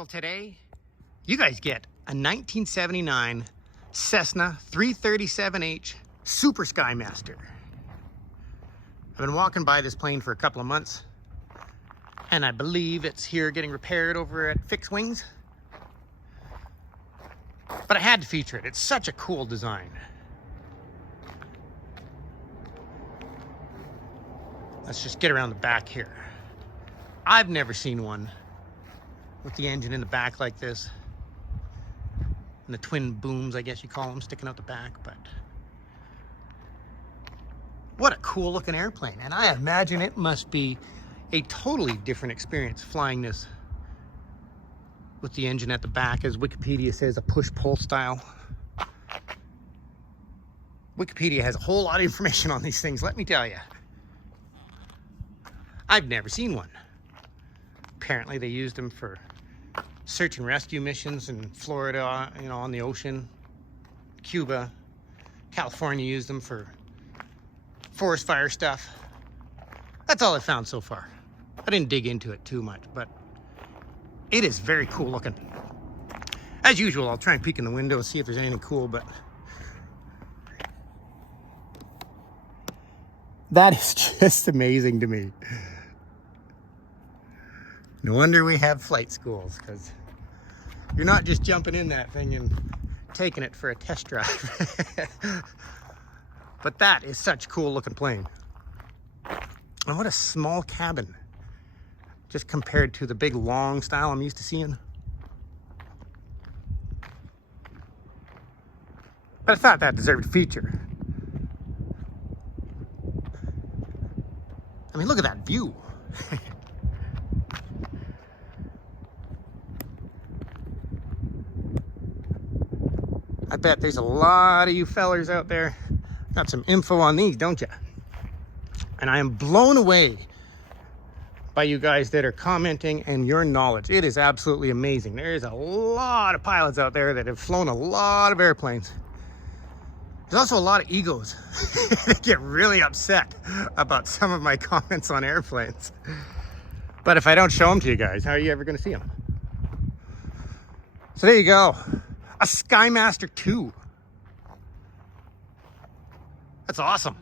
Well, today, you guys get a 1979 Cessna 337H Super Skymaster. I've been walking by this plane for a couple of months, and I believe it's here getting repaired over at Fixed Wings. But I had to feature it. It's such a cool design. Let's just get around the back here. I've never seen one with the engine in the back like this. And the twin booms, I guess you call them, sticking out the back. But what a cool looking airplane. And I imagine it must be a totally different experience flying this with the engine at the back, as Wikipedia says, a push-pull style. Wikipedia has a whole lot of information on these things, let me tell you. I've never seen one. Apparently they used them for search and rescue missions in Florida, you know, on the ocean. Cuba, California used them for forest fire stuff. That's all I found so far. I didn't dig into it too much, but it is very cool looking. As usual, I'll try and peek in the window and see if there's anything cool, but that is just amazing to me. No wonder we have flight schools, because you're not just jumping in that thing and taking it for a test drive. But that is such a cool looking plane. And what a small cabin, just compared to the big long style I'm used to seeing. But I thought that deserved a feature. I mean, look at that view. I bet there's a lot of you fellers out there got some info on these, don't you? And I am blown away by you guys that are commenting and your knowledge. It is absolutely amazing. There is a lot of pilots out there that have flown a lot of airplanes. There's also a lot of egos that get really upset about some of my comments on airplanes. But if I don't show them to you guys, how are you ever going to see them? So there you go. A Skymaster 2. That's awesome.